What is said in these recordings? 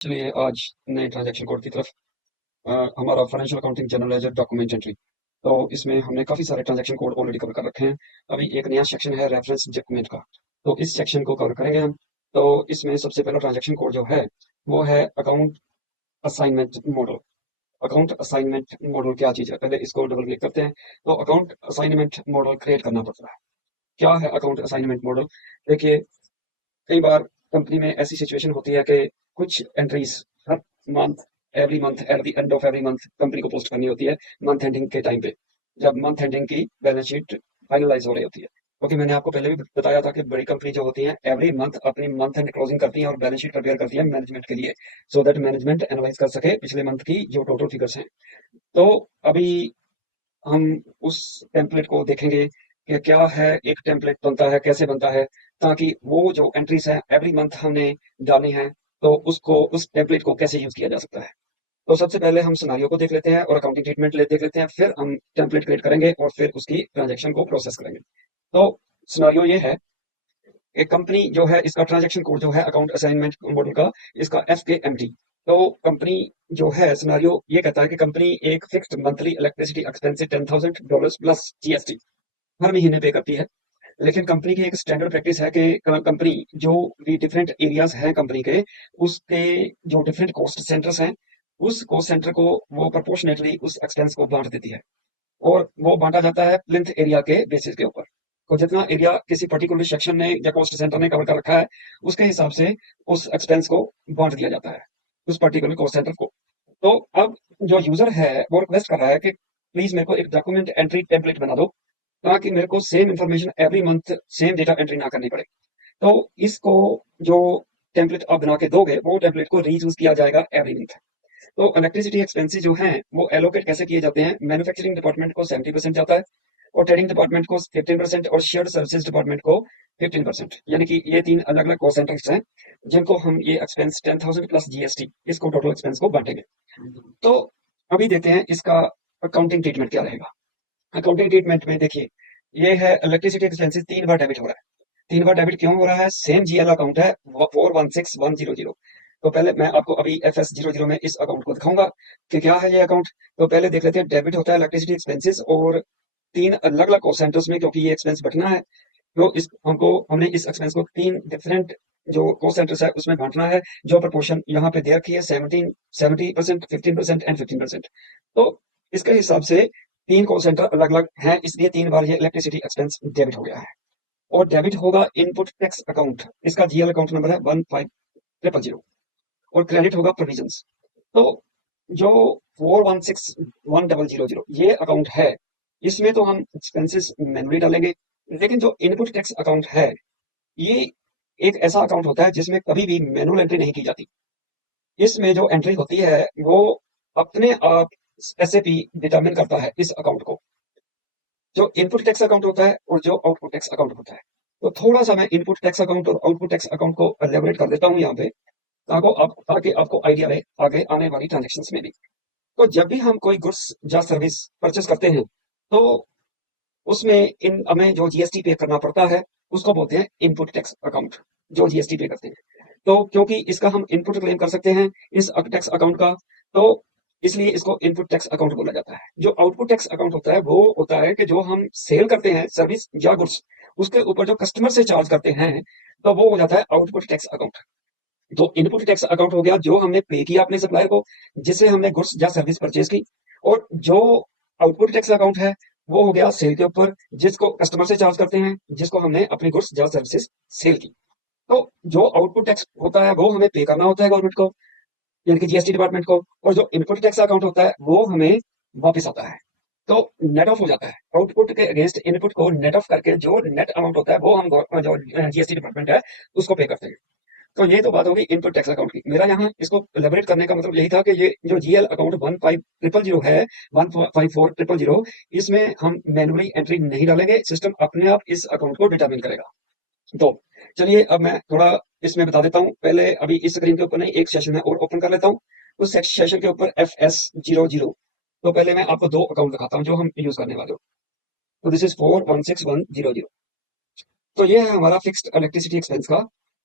चलिए आज नए ट्रांजैक्शन कोड की तरफ हमारा financial accounting general ledger document entry. तो इसमें हमने काफ़ी सारे ट्रांजैक्शन कोड ऑलरेडी कवर कर रखे हैं। अभी एक नया सेक्शन है रेफरेंस डॉक्यूमेंट का, तो इस सेक्शन को कवर करेंगे हम। तो इसमें सबसे पहला ट्रांजैक्शन कोड जो है वो है account assignment model. Account assignment model क्या चीज़ है, पहले इसको डबल क्लिक करते हैं। तो अकाउंट असाइनमेंट मॉडल क्रिएट करना पड़ता है। क्या है अकाउंट असाइनमेंट मॉडल? देखिए, कई बार कंपनी में ऐसी सिचुएशन होती है कि कुछ entries her month, every month, at the end of every month company को पोस्ट करनी होती है, मंथ एंडिंग के टाइम पे, जब मंथ एंडिंग की बैलेंस शीट फाइनलाइज हो रही होती है। क्योंकि मैंने आपको पहले भी बताया था कि बड़ी कंपनी जो होती है एवरी मंथ अपनी मंथ एंड क्लोजिंग करती है और बैलेंस शीट प्रिपेयर करती है मैनेजमेंट के लिए, सो दैट मैनेजमेंट एनालाइज कर सके पिछले मंथ की जो टोटल फिगर्स हैं। तो अभी हम उस टेम्पलेट को देखेंगे कि क्या है, एक टेम्पलेट बनता है, कैसे बनता है, ताकि वो जो एंट्रीज है एवरी मंथ हमने डालनी है, तो उसको, उस टेम्पलेट को कैसे यूज किया जा सकता है। तो सबसे पहले हम सिनारियो को देख लेते हैं और अकाउंटिंग ट्रीटमेंट देख लेते हैं, फिर हम टेम्पलेट क्रिएट करेंगे और फिर उसकी ट्रांजेक्शन को प्रोसेस करेंगे। तो सिनारियो ये है, एक कंपनी जो है, इसका ट्रांजैक्शन कोड जो है अकाउंट असाइनमेंट मॉडल का, इसका FKMT। तो कंपनी जो है, सिनारियो ये कहता है कि कंपनी एक fixed monthly electricity expense $10,000 plus GST हर महीने पे करती है। लेकिन कंपनी की एक स्टैंडर्ड प्रैक्टिस है कि कंपनी जो भी डिफरेंट एरियाज हैं कंपनी के, उसके जो डिफरेंट कॉस्ट सेंटर्स हैं, उस कॉस्ट सेंटर को वो प्रोपोर्शनेटली उस एक्सपेंस को बांट देती है। और वो बांटा जाता है प्लिंथ एरिया के बेसिस के ऊपर। तो जितना एरिया किसी पर्टिकुलर सेक्शन ने या कॉस्ट सेंटर ने कवर कर रखा है, उसके हिसाब से उस एक्सपेंस को बांट दिया जाता है उस पर्टिकुलर कॉस्ट सेंटर को। तो अब जो यूजर है वो रिक्वेस्ट कर रहा है कि प्लीज मेरे को एक डॉक्यूमेंट एंट्री टेम्पलेट बना दो, ताकि मेरे को same information every month same data entry ना करनी पड़े। तो इसको, जो टेम्पलेट आप बना के दोगे, वो टेम्पलेट को रीयूज किया जाएगा एवरी मंथ। तो इलेक्ट्रिसिटी एक्सपेंसेस जो हैं वो एलोकेट कैसे किए जाते हैं? मैन्युफैक्चरिंग डिपार्टमेंट को 70% जाता है, और ट्रेडिंग डिपार्टमेंट को 15%, और शेयर्ड सर्विसेज डिपार्टमेंट को 15%। यानी कि ये तीन अलग अलग कॉस्ट सेंटर्स हैं जिनको हम ये एक्सपेंस 10,000 प्लस GST, इसको टोटल एक्सपेंस को बांटेंगे। तो अभी देखते हैं इसका अकाउंटिंग ट्रीटमेंट क्या रहेगा। अकाउंटिंग ट्रीटमेंट में देखिए, ये है इलेक्ट्रिसिटी एक्सपेंसेस 3 बार डेबिट हो रहा है। 3 बार डेबिट क्यों हो रहा है? सेम GL अकाउंट है 416100। तो पहले मैं आपको अभी FS00 में इस अकाउंट को दिखाऊंगा कि क्या है ये अकाउंट। तो पहले देख लेते हैं, डेबिट होता है इलेक्ट्रिसिटी एक्सपेंसेस और तीन अलग अलग कॉस्ट सेंटर्स में, क्योंकि ये एक्सपेंस बटना है। तो इस हमने इस एक्सपेंस को तीन डिफरेंट जो कॉस्ट सेंटर्स है उसमें बांटना है। जो प्रपोर्शन यहाँ पे दे रखी है, 70%, 15% एंड 15%। तो इसके हिसाब से तीन कॉल सेंटर अलग अलग हैं, इसलिए 3 बार ये इलेक्ट्रिसिटी एक्सपेंस डेबिट हो गया है। और डेबिट होगा इनपुट टैक्स अकाउंट, इसका GL अकाउंट नंबर है 15000। और क्रेडिट होगा प्रोविजंस। तो जो 416100 ये अकाउंट है, इसमें तो हम एक्सपेंसेस मैनुअली डालेंगे। लेकिन जो इनपुट टैक्स अकाउंट है, ये एक ऐसा अकाउंट होता है जिसमें कभी भी मैनुअल एंट्री नहीं की जाती। इसमें जो एंट्री होती है वो अपने आप SAP डिटरमिन करता है इस अकाउंट को, जो इनपुट टैक्स अकाउंट होता है और जो आउटपुट टैक्स अकाउंट होता है। तो थोड़ा सा मैं इनपुट टैक्स अकाउंट और आउटपुट टैक्स अकाउंट को एलेबोरेट कर देता हूँ यहाँ पे, ताकि आपको आइडिया रहे आगे आने वाली ट्रांजेक्शन में भी। तो जब भी हम कोई गुड्स या सर्विस परचेस करते हैं, तो उसमें इन हमें जो GST पे करना पड़ता है, उसको बोलते हैं इनपुट टैक्स अकाउंट, जो GST पे करते हैं। तो क्योंकि इसका हम इनपुट क्लेम कर सकते हैं इस टैक्स अकाउंट का, तो इसलिए इसको इनपुट टैक्स अकाउंट बोला जाता है। जो आउटपुट टैक्स अकाउंट होता है वो होता है कि जो हम सेल करते हैं सर्विस या गुड्स, उसके ऊपर जो कस्टमर से चार्ज करते हैं, तो वो हो जाता है आउटपुट टैक्स अकाउंट। तो इनपुट टैक्स अकाउंट हो गया जो हमने पे किया अपने सप्लायर को, जिससे हमने गुड्स या सर्विस परचेज की। और जो आउटपुट टैक्स अकाउंट है वो हो गया सेल के ऊपर, जिसको कस्टमर से चार्ज करते हैं, जिसको हमने अपनी गुड्स या सर्विसेज सेल की। तो जो आउटपुट टैक्स होता है वो हमें पे करना होता है गवर्नमेंट को, यानी कि GST डिपार्टमेंट को। और जो इनपुट टैक्स अकाउंट होता है वो हमें वापस आता है। तो नेट ऑफ हो जाता है, आउटपुट के अगेंस्ट इनपुट को नेट ऑफ करके जो नेट अमाउंट होता है वो हम जो GST डिपार्टमेंट है उसको पे करते हैं। तो ये तो बात होगी इनपुट टैक्स अकाउंट की। मेरा यहाँ इसको एलेबोरेट करने का मतलब यही था कि ये जो GL अकाउंट 15000 है, 154,000, इसमें हम मैनुअली एंट्री नहीं डालेंगे, सिस्टम अपने आप इस अकाउंट को डिटरमिन करेगा। तो चलिए अब मैं थोड़ा इसमें बता देता हूँ। पहले अभी इस स्क्रीन के ऊपर नहीं, एक सेशन में और ओपन कर लेता हूँ, उस सेशन के ऊपर FS00। तो पहले मैं आपको दो अकाउंट दिखाता हूँ जो हम यूज करने वाले हो। तो दिस इज 416100। तो ये है हमारा फिक्स्ड इलेक्ट्रिसिटी एक्सपेंस का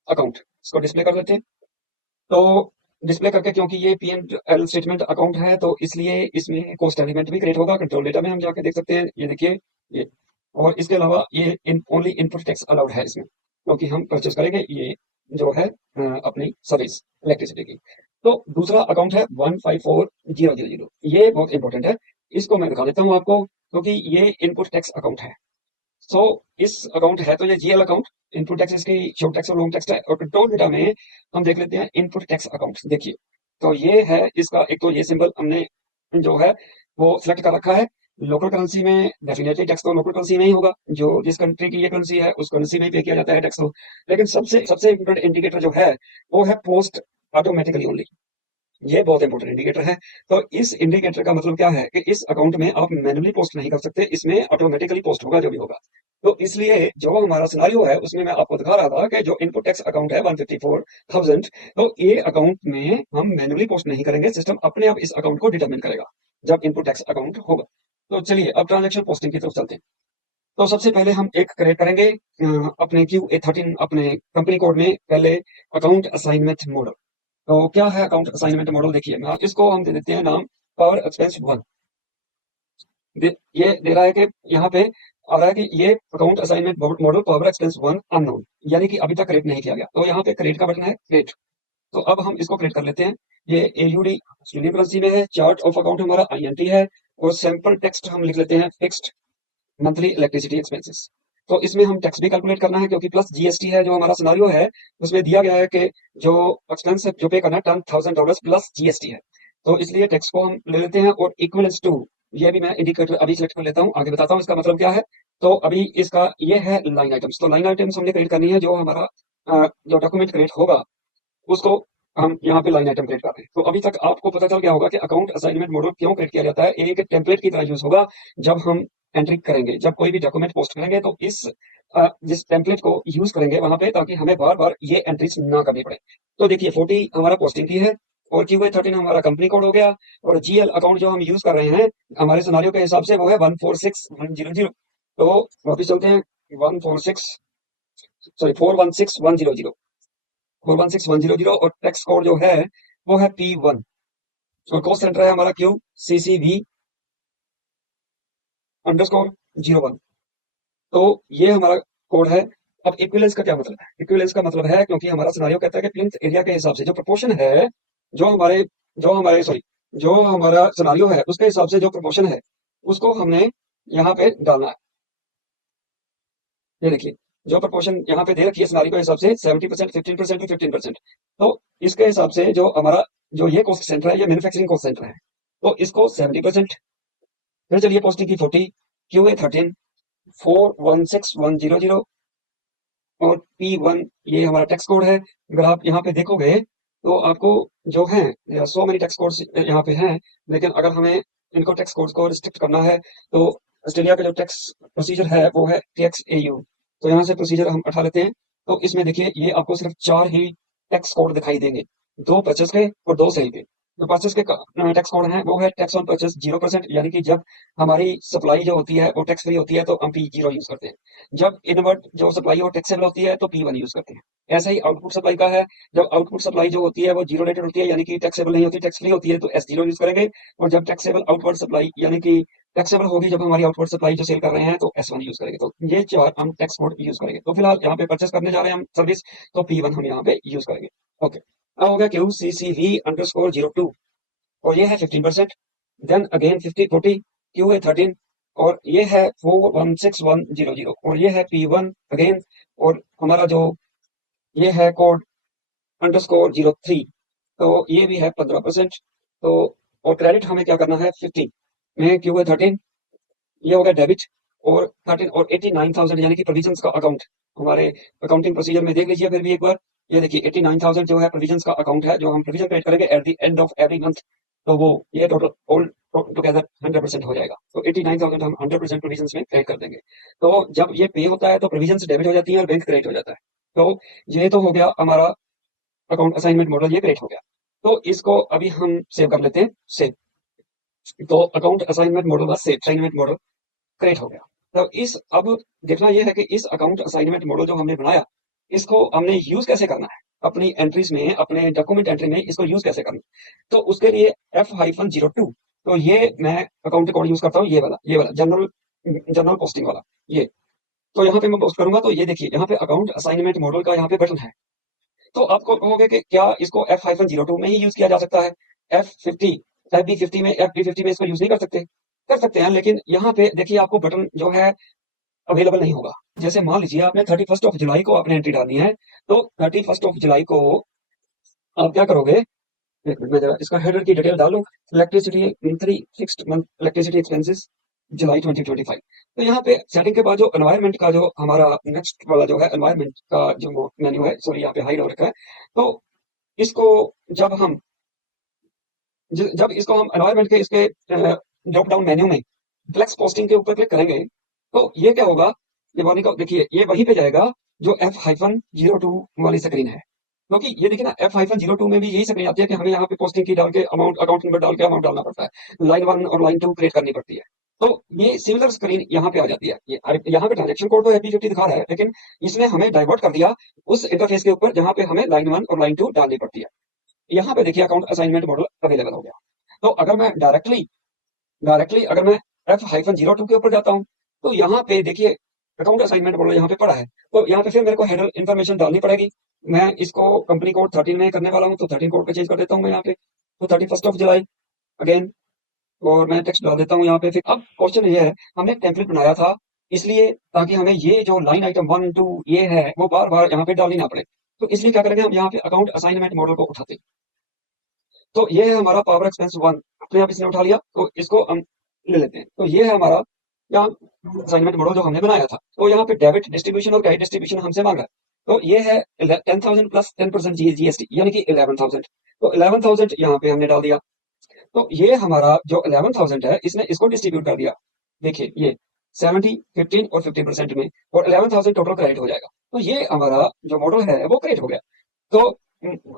अकाउंट। इसको डिस्प्ले कर लेते हैं। तो डिस्प्ले करके, क्योंकि ये P and L statement account है, तो इसलिए इसमें कॉस्ट एलिमेंट भी क्रिएट होगा। कंट्रोल डेटा में हम जाके देख सकते हैं, ये देखिए ये। और इसके अलावा ये ओनली इनपुट टैक्स अलाउड है इसमें, क्योंकि हम परचेस करेंगे ये जो है अपनी सर्विस इलेक्ट्रिसिटी की। तो दूसरा अकाउंट है 154000। ये बहुत इंपॉर्टेंट है, इसको मैं दिखा देता हूँ आपको, क्योंकि ये इनपुट टैक्स अकाउंट है। सो इस अकाउंट है तो ये जीएल अकाउंट, इनपुट टैक्स इसकी शॉर्ट टैक्स और लॉन्ग टैक्स है। और कंट्रोल डेटा में हम देख लेते हैं इनपुट टैक्स अकाउंट। देखिए, तो ये है इसका, एक तो ये सिंबल हमने जो है वो सिलेक्ट कर रखा है। लोकल करेंसी में डेफिनेटली टैक्स तो लोकल करेंसी में ही होगा, जो जिस कंट्री की ये करेंसी है उस करेंसी में ही पे किया जाता है टैक्स तो। लेकिन सबसे सबसे इंपॉर्टेंट इंडिकेटर जो है वो है पोस्ट ऑटोमेटिकली ओनली। ये बहुत इंपॉर्टेंट इंडिकेटर है। तो इस इंडिकेटर का मतलब क्या है कि इस अकाउंट में आप मैन्युअली पोस्ट नहीं कर सकते, इसमें ऑटोमेटिकली पोस्ट होगा जो भी होगा। तो इसलिए जो हमारा सिनारियो है उसमें मैं आपको दिखा रहा था कि जो इनपुट टैक्स अकाउंट है 154,000, तो ये अकाउंट में हम मैन्युअली पोस्ट नहीं करेंगे, सिस्टम अपने आप इस अकाउंट को डिटरमिन करेगा जब इनपुट टैक्स अकाउंट होगा। तो चलिए अब ट्रांजेक्शन पोस्टिंग की तरफ चलते हैं। तो सबसे पहले हम एक क्रिएट करेंगे अपने QA13 अपने कंपनी कोड में पहले अकाउंट असाइनमेंट मॉडल। तो क्या है अकाउंट असाइनमेंट मॉडल? देखिए, मैं इसको हम दे देते हैं नाम पावर एक्सपेंस 1। ये दे रहा है कि यहाँ पे आ रहा है कि ये account assignment model power expense 1 unknown, यानी कि अभी तक क्रिएट नहीं किया गया। तो यहाँ पे क्रिएट का बटन है, क्रिएट। तो अब हम इसको क्रिएट कर लेते हैं। ये AUD यूनियन करेंसी में है, चार्ट ऑफ अकाउंट हमारा INT है, और सैंपल टेक्स्ट हम लिख लेते हैं फिक्स्ड मंथली इलेक्ट्रिसिटी एक्सपेंसेस। तो इसमें हम टैक्स भी कैलकुलेट करना है, क्योंकि प्लस GST है जो हमारा सिनारियो है, उसमें दिया गया है कि जो एक्सपेंस जो पे करना है $10,000 प्लस GST है। तो इसलिए टैक्स को हम ले लेते हैं, और इक्वलेंस टू, ये भी मैं इंडिकेटर अभी सेलेक्ट कर लेता हूँ, आगे बताता हूँ इसका मतलब क्या है। तो अभी इसका ये है लाइन आइटम्स। तो लाइन आइटम्स हमने क्रिएट करनी है, जो हमारा जो डॉक्यूमेंट क्रिएट होगा उसको हम यहाँ पे लाइन आइटम क्रिएट कर रहे हैं। तो अभी तक आपको पता चल गया होगा कि अकाउंट असाइनमेंट मॉडल क्यों क्रिएट किया जाता है। एक टेम्पलेट की तरह यूज होगा जब हम एंट्री करेंगे, जब कोई भी डॉक्यूमेंट पोस्ट करेंगे, तो इस जिस टेम्पलेट को यूज करेंगे वहां पे, ताकि हमें बार बार ये एंट्रीज ना करनी पड़े। तो देखिए 40 हमारा पोस्टिंग की है, और QA13 हमारा कंपनी कोड हो गया, और GL अकाउंट जो हम यूज कर रहे हैं हमारे सिनारियो के हिसाब से वो है 146100। तो वापिस चलते हैं, 146 सॉरी 416100, 416100, और टैक्स कोड जो है वो है P1, और कॉस्ट सेंटर है हमारा QCV_01। तो ये हमारा कोड है। अब इक्विवेलेंस का क्या मतलब है? इक्विवेलेंस का मतलब है, क्योंकि हमारा सिनारियो कहता है कि प्लिंथ एरिया के हिसाब से जो प्रोपोर्शन है, जो हमारे जो हमारे सॉरी जो हमारा सिनारियो है उसके हिसाब से जो प्रोपोर्शन है उसको हमने यहाँ पे डालना है। ये देखिए, जो प्रपोर्शन यहाँ पे दे रखी है सिनारी के हिसाब से 70%, 15% और 15%। तो इसके हिसाब से जो हमारा जो ये कॉस्ट सेंटर है, ये मैन्युफैक्चरिंग कॉस्ट सेंटर है, तो इसको 70%। फिर चलिए पोस्टिंग की 40, QA13 416100, और P1 ये हमारा टैक्स कोड है। अगर आप यहाँ पे देखोगे तो आपको जो है सो मेनी टैक्स कोड्स यहाँ पे हैं, लेकिन अगर हमें इनको टैक्स कोड्स को रिस्ट्रिक्ट करना है, तो ऑस्ट्रेलिया का जो टैक्स प्रोसीजर है वो है TaxAU। तो यहाँ से प्रोसीजर हम उठा लेते हैं। तो इसमें देखिए, ये आपको सिर्फ 4 ही टैक्स कोड दिखाई देंगे, 2 परचेस के और 2 सेल के। जो परचेस के टैक्स कोड हैं वो है टैक्स ऑन परचेस 0%, यानी कि जब हमारी सप्लाई जो होती है वो टैक्स फ्री होती है तो हम P0 यूज करते हैं। जब इनवर्ट जो सप्लाई वो टैक्सेबल होती है तो P1 यूज करते हैं। ऐसा ही आउटपुट सप्लाई का है, जब आउटपुट सप्लाई जो होती है वो जीरो रेटेड होती है, यानी कि टैक्सेबल नहीं होती, टैक्स फ्री होती है, तो S0 यूज करेंगे। और जब टैक्सेबल आउटवर्ड सप्लाई यानी कि टैक्सेबल होगी जब हमारी आउटवर्ड सप्लाई जो सेल कर रहे हैं, तो S1 यूज करेंगे। तो ये 4 हम टैक्स कोड यूज करेंगे। तो फिलहाल यहाँ पे परचेस करने जा रहे हैं हम सर्विस, तो P1 हम यहाँ पे यूज करेंगे। ओके, अब हो गया QCCV_02, और ये है 15%। देन अगेन 5040 QA13, और ये है 416100, और ये है P1 अगेन, और हमारा जो ये है कोड _03, तो ये भी है 15%। तो और क्रेडिट हमें क्या करना है 50 में QA13, ये हो गया डेबिट, और 13 और 89,000 यानी कि प्रोविजंस का अकाउंट हमारे अकाउंटिंग प्रोसीजर में देख लीजिए फिर भी एक बार। ये देखिए 89,000 जो है प्रोविजंस का अकाउंट है, जो हम प्रोविजन क्रिएट करेंगे at the end of every month. तो वो ये टोटल ऑल टुगेदर 100% हो जाएगा। तो 89,000 हम 100% प्रोविजंस में क्रिएट कर देंगे। तो जब ये पे होता है तो प्रोविजंस डेबिट हो जाती है और बैंक क्रेडिट हो जाता है। तो ये तो हो गया हमारा अकाउंट असाइनमेंट मॉडल, ये क्रिएट हो गया। तो इसको अभी हम सेव कर लेते हैं, सेव। तो अकाउंट असाइनमेंट मॉडल का सेव असाइनमेंट मॉडल क्रिएट हो गया। तो इस अब देखना ये है कि इस अकाउंट असाइनमेंट मॉडल जो हमने बनाया, इसको हमने यूज कैसे करना है अपनी एंट्रीज में, अपने डॉक्यूमेंट एंट्री में इसको यूज कैसे करना है। तो उसके लिए F-02, तो ये मैं अकाउंट कोड यूज करता हूँ, ये वाला जनरल जनरल पोस्टिंग वाला ये। तो यहाँ पे मैं पोस्ट करूंगा, तो ये देखिए यहाँ पे अकाउंट असाइनमेंट मॉडल का यहाँ पे बटन है। तो आपको कहोगे कि क्या इसको F-02 में ही यूज किया जा सकता है, F50 FB50 में, FB50 में इसको यूज नहीं कर सकते हैं, लेकिन यहाँ पे देखिए आपको बटन जो है अवेलेबल नहीं होगा। जैसे मान लीजिए आपने 31 जुलाई को आपने एंट्री डालनी है, तो 31 जुलाई को आप क्या करोगे, एक मिनट में जरा इसका हेडर की डिटेल डाल लूं। Electricity monthly fixed month electricity expenses July 2025। तो यहाँ पे सेटिंग के बाद जो एनवायरनमेंट का जो हमारा नेक्स्ट वाला जो है एनवायरनमेंट का जो मेन्यू है, सॉरी यहाँ पे हाइड हो रखा है। तो इसको जब हम जब इसको हम एनवायरनमेंट के इसके ड्रॉप डाउन मेन्यू में फ्लेक्स पोस्टिंग के ऊपर क्लिक करेंगे, तो ये क्या होगा, ये वाली को देखिए ये वहीं पे जाएगा जो F-02 वाली स्क्रीन है। क्योंकि ये देखिए ना F-02 में भी यही स्क्रीन आती है कि हमें यहाँ पे पोस्टिंग की डाल के अमाउंट, अकाउंट नंबर डाल के अमाउंट डालना पड़ता है, लाइन 1 और लाइन 2 क्रिएट करनी पड़ती है। तो ये सिमिलर स्क्रीन यहाँ पे आ जाती है। ये यहाँ पे ट्रांजेक्शन कोड तो FB50 दिखा रहा है, लेकिन इसने हमें डाइवर्ट कर दिया उस इंटरफेस के ऊपर जहाँ पे हमें लाइन 1 और लाइन 2 डालनी पड़ती है। यहाँ पे देखिए अकाउंट असाइनमेंट मॉडल अवेलेबल हो गया। तो अगर मैं डायरेक्टली अगर मैं F-02 के ऊपर जाता हूँ, तो यहाँ पे देखिए अकाउंट असाइनमेंट मॉडल यहाँ पे पड़ा है। तो यहाँ पे फिर मेरे को हेडर इन्फॉर्मेशन डालनी पड़ेगी। मैं इसको कंपनी कोड 13 में करने वाला हूँ, तो 13 कोड पे चेंज कर देता हूँ मैं यहाँ पे। तो 31 जुलाई अगेन, और मैं टेक्स्ट डाल देता हूँ यहाँ पे। फिर अब क्वेश्चन ये है, हमने एक टेम्पलेट बनाया था इसलिए ताकि हमें ये जो लाइन आइटम 1 2 ये है वो बार बार यहाँ पे डालनी ना पड़े। तो इसलिए क्या करेंगे, हम यहाँ पे अकाउंट असाइनमेंट मॉडल को उठाते हैं। तो ये है हमारा पावर एक्सपेंस 1, अपने आप इसने उठा लिया, तो इसको हम ले लेते हैं। तो ये है हमारा यहाँ असाइनमेंट मॉडल जो हमने बनाया था। तो यहाँ पे डेबिट डिस्ट्रीब्यूशन और क्रेडिट डिस्ट्रीब्यूशन हमसे मांग रहा है। तो ये है 10,000 प्लस 10% GST यानी कि 11,000। तो 11,000 यहाँ पे हमने डाल दिया। तो ये हमारा जो 11,000 है इसने इसको डिस्ट्रीब्यूट कर दिया। देखिए ये 70 15 और 15% में, और 11,000 टोटल क्रेडिट हो जाएगा। तो ये हमारा जो मॉडल है वो क्रिएट हो गया। तो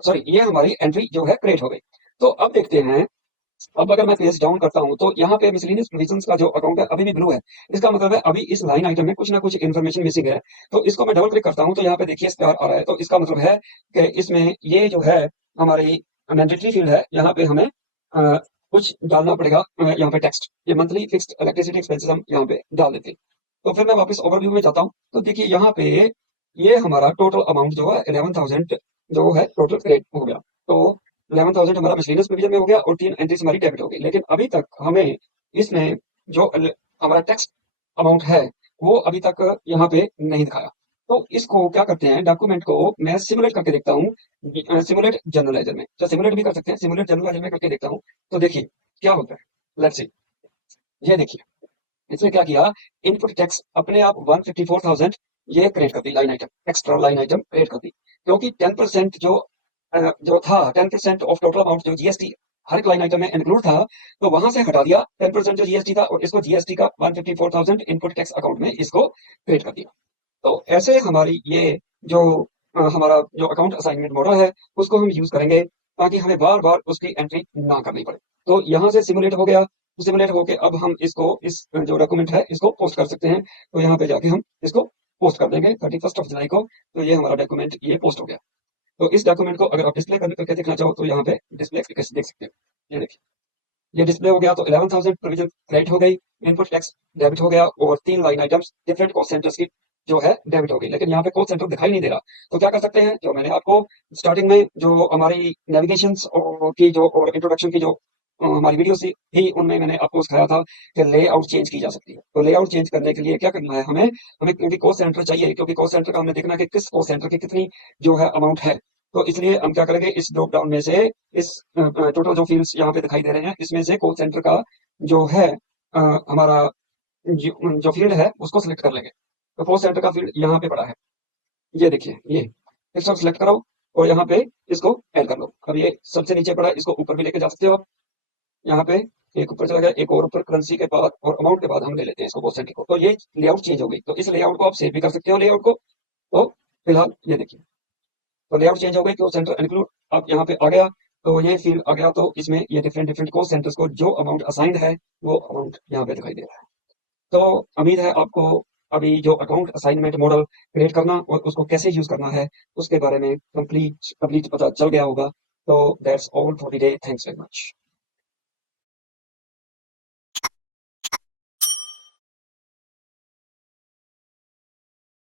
सॉरी, ये हमारी एंट्री जो है क्रिएट हो गई। तो अब देखते हैं, अब अगर मैं पेज डाउन करता हूं, तो यहाँ पे मिसलेनियस प्रोविजंस का जो अकाउंट है अभी भी ब्लू है। इसका मतलब है अभी इस लाइन आइटम में कुछ ना कुछ इन्फॉर्मेशन मिसिंग है। तो इसको मैं डबल क्लिक करता हूं, तो यहाँ पे देखिए स्टार आ रहा है। तो इसका मतलब है कि इसमें ये जो है हमारी मैंडेटरी फील्ड है, यहाँ पे हमें कुछ डालना पड़ेगा। यहाँ पे टेक्स्ट, ये मंथली फिक्स्ड इलेक्ट्रिसिटी एक्सपेंसेस हम यहाँ पे डाल देते हैं। तो फिर मैं वापस ओवरव्यू में जाता हूँ, तो देखिए यहाँ पे ये हमारा टोटल अमाउंट जो है 11,000 जो है टोटल क्रेडिट हो गया। तो 11,000 हमारा मिसलेनियस प्रोविजन में हो गया और 3 एंट्रीज हमारी डेबिट हो गई। लेकिन अभी तक हमें इसमें जो हमारा टैक्स अमाउंट है वो अभी तक यहाँ पे नहीं दिखाया। तो इसको क्या करते हैं, डॉक्यूमेंट को मैं सिमुलेट करके देखता हूँ, सिमुलेट जर्नलाइजर में, तो सिमुलेट भी कर सकते हैं, सिमुलेट जर्नलाइजर में करके देखता हूँ। तो देखिए क्या होता है, लेट्स सी। ये देखिए इसने क्या किया, इनपुट टैक्स अपने आप 154,000 ये क्रिएट कर दी, line item, extra line item create कर दी। क्योंकि 10% जो था, 10% ऑफ टोटल अमाउंट जो जीएसटी हर एक लाइन आइटम में इंक्लूड था, तो वहां से हटा दिया 10% जो जीएसटी था, और इसको जीएसटी का 154,000 इनपुट टैक्स अकाउंट में इसको क्रिएट कर दिया। तो ऐसे हमारी ये जो हमारा जो अकाउंट असाइनमेंट मॉडल है उसको हम यूज करेंगे, ताकि हमें बार बार उसकी एंट्री ना करनी पड़े। तो यहाँ से सिमुलेट हो गया, सिमुलेट होके अब हम इसको, इस जो डॉक्यूमेंट है इसको पोस्ट कर सकते हैं। तो यहाँ पे जाके हम इसको पोस्ट कर देंगे 31 जुलाई को। तो ये हमारा डॉक्यूमेंट ये पोस्ट हो गया। तो इस डॉक्यूमेंट को अगर आप डिस्प्ले करके देखना चाहो, तो यहाँ पे डिस्प्ले एप्लीकेशन देख सकते हो। ये देखिए ये डिस्प्ले हो गया। तो 11,000 प्रोविजन क्रेडिट हो गई, इनपुट टैक्स डेबिट हो गया, और 3 line items different cost centres की जो है डेबिट हो गई। लेकिन यहाँ पे कॉस्ट सेंटर दिखाई नहीं दे रहा। तो क्या कर सकते हैं, जो मैंने आपको स्टार्टिंग में जो हमारी नेविगेशन की जो और इंट्रोडक्शन की जो हमारी वीडियो थी उनमें मैंने आपको सिखाया था कि लेआउट चेंज की जा सकती है। तो लेआउट चेंज करने के लिए क्या करना है, हमें हमें क्योंकि कॉस्ट सेंटर चाहिए, क्योंकि कॉस्ट सेंटर का हमने देखना है कि किस कॉस्ट सेंटर की कितनी जो है अमाउंट है। तो इसलिए हम क्या करेंगे, इस ड्रॉप डाउन में से इस टोटल जो फील्ड्स यहाँ पे दिखाई दे रहे हैं इसमें से कॉल सेंटर का जो है हमारा जो फील्ड है उसको सिलेक्ट कर लेंगे। तो कॉल सेंटर का फील्ड यहाँ पे पड़ा है, ये देखिए, ये इसको सिलेक्ट करो और यहाँ पे इसको ऐड कर लो। अब ये सबसे नीचे पड़ा है, इसको ऊपर भी लेके जा सकते हो आप। यहाँ पे एक ऊपर चला गया, एक और ऊपर, करेंसी के बाद और अमाउंट के बाद हम ले लेते हैं इसको कॉल सेंटर को। तो ये लेआउट चेंज हो गई। तो इस लेआउट को आप सेव भी कर सकते हो लेआउट को। तो फिलहाल ये देखिए, तो लेआउट चेंज हो गई, तो सेंटर इंक्लूड अब यहाँ पे आ गया। तो ये फील्ड आ गया, तो इसमें ये डिफरेंट डिफरेंट कॉस्ट सेंटर्स को जो अमाउंट असाइंड है वो अमाउंट यहाँ पे दिखाई दे रहा है। तो उम्मीद है आपको अभी जो अकाउंट असाइनमेंट मॉडल क्रिएट करना और उसको कैसे यूज करना है उसके बारे में कंप्लीट कंप्लीट पता चल गया होगा। तो that's all for today, thanks very much.